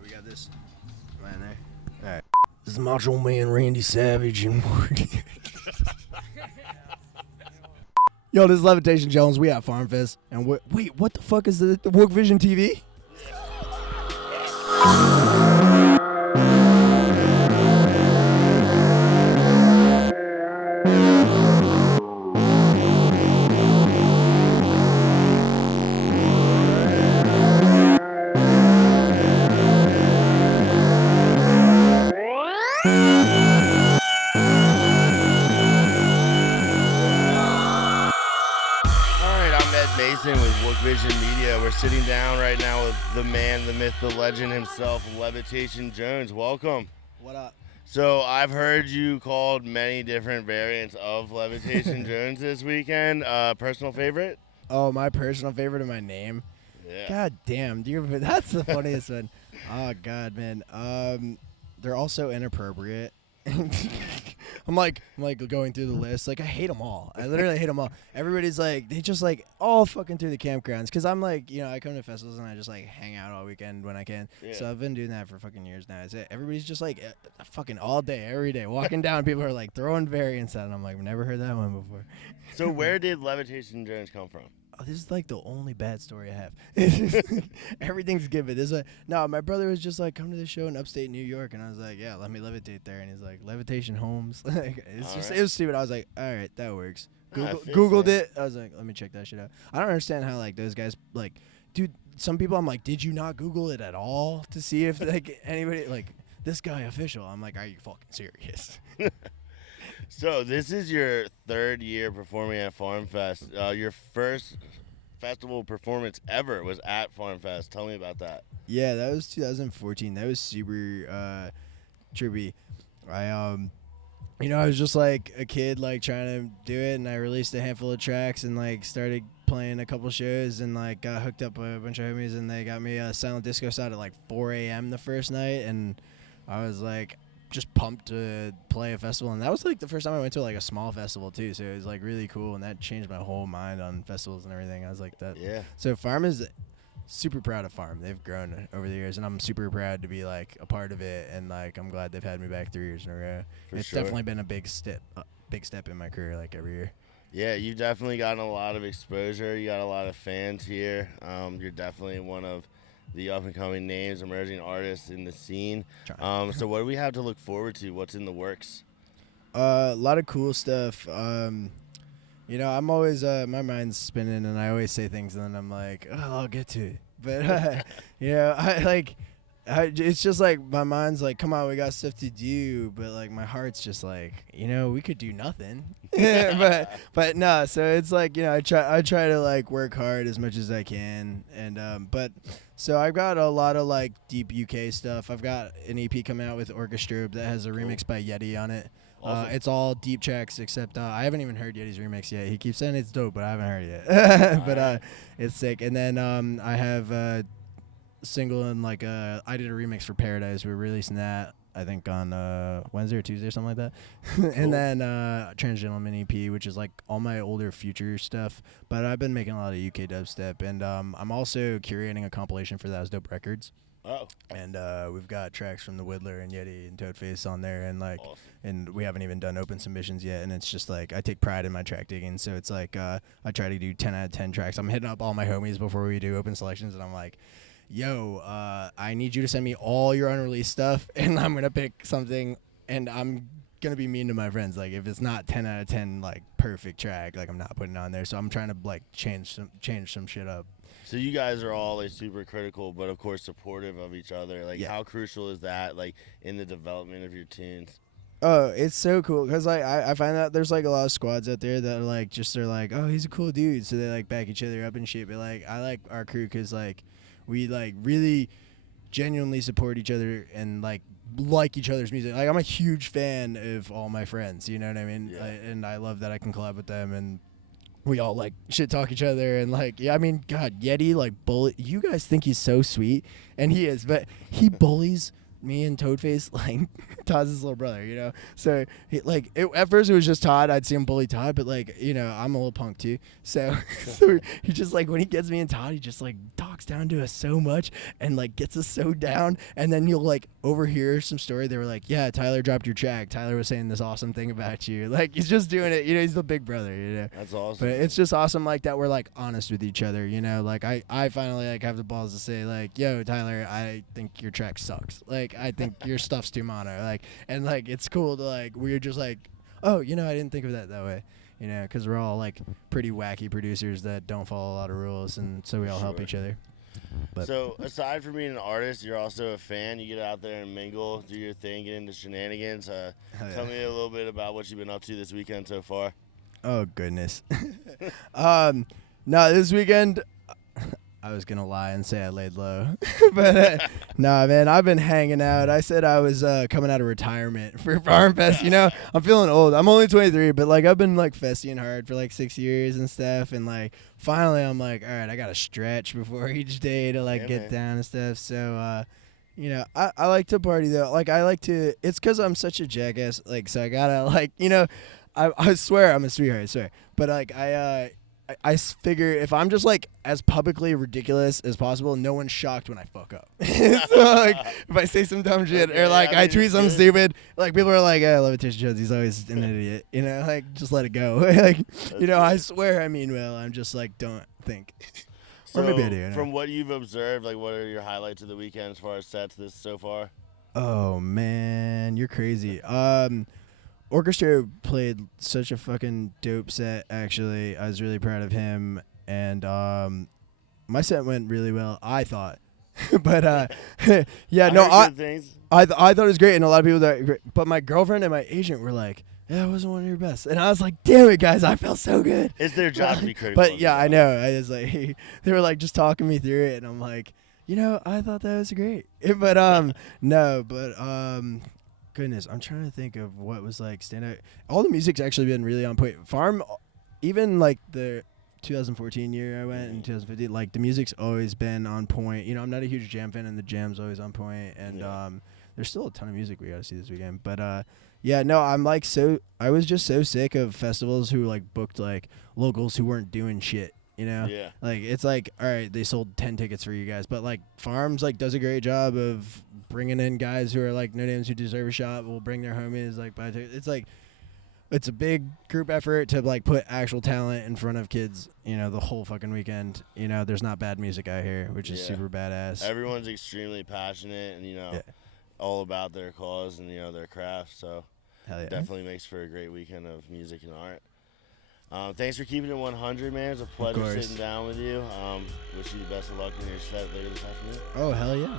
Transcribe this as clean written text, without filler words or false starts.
Alright, we got this. Right there. Alright. This is Macho Man Randy Savage and Yo, this is Levitation Jones. We at Farmfest. And wait, what the fuck is the Wook Vision TV? With Wook Vision Media. We're sitting down right now with the man, the myth, the legend himself, Levitation Jones. Welcome. What up? So I've heard you called many different variants of Levitation Jones this weekend. Personal favorite? Oh, my personal favorite of my name? Yeah. God damn, that's the funniest one. Oh, God, man. They're all so inappropriate. I'm like going through the list. Like, I hate them all. I literally hate them all. Everybody's like, they just like all fucking through the campgrounds. Because I'm like, you know, I come to festivals and I just like hang out all weekend when I can. Yeah. So I've been doing that for fucking years now. Everybody's just like fucking all day, every day, walking down. People are like throwing variants out. And I'm like, I've never heard that one before. So where did Levitation Jones come from? Oh, this is like the only bad story I have. Everything's good, but this no. My brother was just like, come to the show in upstate New York, and I was like, yeah, let me levitate there. And he's like, Levitation Homes. Like, it was stupid. I was like, all right, that works. Googled it. I was like, let me check that shit out. I don't understand how like those guys like, dude. Some people I'm like, did you not Google it at all to see if like anybody like this guy official? I'm like, are you fucking serious? So this is your third year performing at Farmfest. Your first festival performance ever was at Farmfest. Tell me about that. Yeah, that was 2014. That was super trippy. I was just like a kid like trying to do it, and I released a handful of tracks and like started playing a couple shows and like got hooked up with a bunch of homies, and they got me a silent disco set at like 4 a.m. the first night, and I was like just pumped to play a festival. And that was like the first time I went to like a small festival too, so it was like really cool, and that changed my whole mind on festivals and everything. I was like that. Yeah. So F.A.R.M is super proud of F.A.R.M. They've grown over the years, and I'm super proud to be like a part of it, and like I'm glad they've had me back 3 years in a row. It's definitely been a big step in my career, like every year. Yeah, you've definitely gotten a lot of exposure. You got a lot of fans here. You're definitely one of the up-and-coming names, emerging artists in the scene. So what do we have to look forward to? What's in the works? A lot of cool stuff. I'm always, my mind's spinning, and I always say things, and then I'm like, oh, I'll get to it. But, it's just like my mind's like, come on, we got stuff to do, but like my heart's just like, we could do nothing. but no, so it's like, I try to like work hard as much as I can, and so I've got a lot of like deep UK stuff. I've got an EP coming out with Orchestra that has a remix by Yeti on it. Awesome. It's all deep tracks except I haven't even heard Yeti's remix yet. He keeps saying it's dope, but I haven't heard it yet. But it's sick. And then I have a single and like I did a remix for Paradise. We're releasing that I think on Wednesday or Tuesday or something like that. And then Transgentleman EP, which is like all my older Future stuff. But I've been making a lot of UK dubstep, and I'm also curating a compilation for That Was Dope Records. Oh. And we've got tracks from the Whittler and Yeti and Toadface on there, and like, awesome. And we haven't even done open submissions yet. And it's just like I take pride in my track digging, so it's like I try to do 10 out of 10 tracks. I'm hitting up all my homies before we do open selections, and I'm like, yo, I need you to send me all your unreleased stuff, and I'm gonna pick something, and I'm gonna be mean to my friends. Like if it's not 10 out of 10 like perfect track, like I'm not putting it on there. So I'm trying to like change some shit up. So you guys are all like super critical, but of course supportive of each other. Like, how crucial is that, like, in the development of your tunes? Oh, it's so cool because like I find that there's like a lot of squads out there that are like they're like, oh, he's a cool dude, so they like back each other up and shit. But like I like our crew because like we like really genuinely support each other and like each other's music. Like I'm a huge fan of all my friends, you know what I mean? Yeah. And I love that I can collab with them, and we all like shit talk each other, and like, yeah, I mean, God, Yeti like bully. You guys think he's so sweet, and he is, but he bullies me and Toadface, like Todd's his little brother, you know. So at first it was just Todd. I'd see him bully Todd, but like, you know, I'm a little punk too. So, so he just like, when he gets me and Todd, he just like talks down to us so much and like gets us so down. And then you'll like overhear some story. They were like, yeah, Tyler dropped your track. Tyler was saying this awesome thing about you. Like, he's just doing it. You know, he's the big brother, you know. That's awesome. But it's just awesome like that we're like honest with each other, you know. Like I finally like have the balls to say like, yo, Tyler, I think your track sucks. Like, I think your stuff's too mono. Like, and like it's cool to like, we're just like, oh, you know, I didn't think of that way. You know, because we're all like pretty wacky producers that don't follow a lot of rules, and so we all help each other. But so aside from being an artist, you're also a fan. You get out there and mingle, do your thing, get into shenanigans. Tell me a little bit about what you've been up to this weekend so far. Oh goodness. No, this weekend I was gonna lie and say I laid low, but nah, man, I've been hanging out. I said I was coming out of retirement for Farmfest. You know, I'm feeling old. I'm only 23, but like I've been like festying hard for like 6 years and stuff, and like finally I'm like, all right, I gotta stretch before each day to like get down and stuff. So, you know, I like to party though. Like I like to. It's because I'm such a jackass. Like, so I gotta like, you know, I swear I'm a sweetheart. I swear, but like I figure if I'm just like as publicly ridiculous as possible, no one's shocked when I fuck up. So like if I say some dumb shit or like I tweet something stupid, like people are like, "Yeah, Levitation Jones, he's always an idiot." You know, like just let it go. Like, you know, I swear I mean well. I'm just like, don't think. So or maybe I do. I from what you've observed, like what are your highlights of the weekend as far as sets this so far? Oh man, you're crazy. Orchestra played such a fucking dope set, actually. I was really proud of him. And my set went really well, I thought. But, yeah, I thought it was great. And a lot of people that, but my girlfriend and my agent were like, yeah, it wasn't one of your best. And I was like, damn it, guys, I felt so good. It's their job to be critical. But, yeah, I know. I was like, they were like just talking me through it. And I'm like, you know, I thought that was great. But, no, but, goodness, I'm trying to think of what was like stand out. All the music's actually been really on point. F.A.R.M, even like the 2014 year I went in 2015, like the music's always been on point. You know, I'm not a huge jam fan, and the jam's always on point. And there's still a ton of music we gotta see this weekend. But yeah, no, I'm like I was just so sick of festivals who like booked like locals who weren't doing shit. You know, like it's like, all right, they sold 10 tickets for you guys, but like F.A.R.M's like does a great job of bringing in guys who are like no names who deserve a shot. Will bring their homies like buy tickets. It's like it's a big group effort to like put actual talent in front of kids. You know, the whole fucking weekend. You know, there's not bad music out here, which is super badass. Everyone's extremely passionate and you know all about their cause and you know their craft. So definitely makes for a great weekend of music and art. Thanks for keeping it 100, man. It's a pleasure sitting down with you. Wish you the best of luck in your set later this afternoon. Oh, hell yeah.